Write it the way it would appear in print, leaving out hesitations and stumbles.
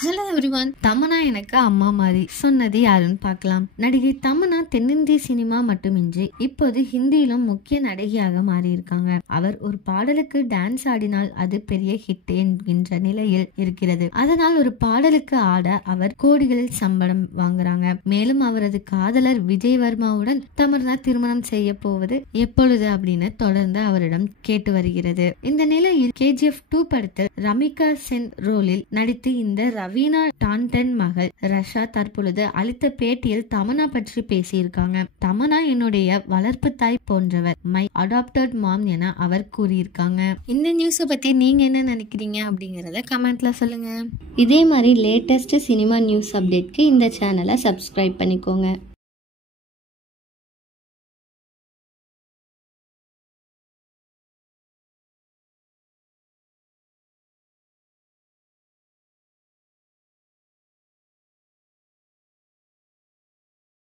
Hello everyone. Tamannaah எனக்கு அம்மா மாதிரி சொன்னது யாருன்னு பார்க்கலாம். நடிகை தமன்னா தென்னிந்திய சினிமா மட்டுமின்றி இப்போது ஹிந்தியிலும் முக்கிய நடிகையாக மாறி இருக்காங்க. அவர் ஒரு பாடலுக்கு டான்ஸ் ஆடினால் அது பெரிய ஹிட் என்கின்ற நிலையில் இருக்கிறது. அதனால் ஒரு பாடலுக்கு ஆட அவர் கோடிகளில் சம்பளம் வாங்குறாங்க. மேலும் அவரது காதலர் விஜய் வர்மாவுடன் தமன்னா திருமணம் செய்ய போவது எப்பொழுது அப்படின்னு தொடர்ந்து அவரிடம் கேட்டு வருகிறது. இந்த நிலையில் KGF 2 படத்தில் ரமிகா சென் ரோலில் நடித்து இந்த ரவீனா டாண்டன் மகள் ரஷா தற்பொழுது அளித்த பேட்டியில் தமன்னா பற்றி பேசியிருக்காங்க. தமன்னா என்னுடைய வளர்ப்பு தாய் போன்றவர், மை அடாப்டட் மாம் என அவர் கூறியிருக்காங்க. இந்த நியூஸை பத்தி நீங்க என்ன நினைக்கிறீங்க அப்படிங்கறத கமெண்ட்ல சொல்லுங்க. இதே மாதிரி லேட்டஸ்ட் சினிமா நியூஸ் அப்டேட்க்கு இந்த சேனலை சப்ஸ்கிரைப் பண்ணிக்கோங்க.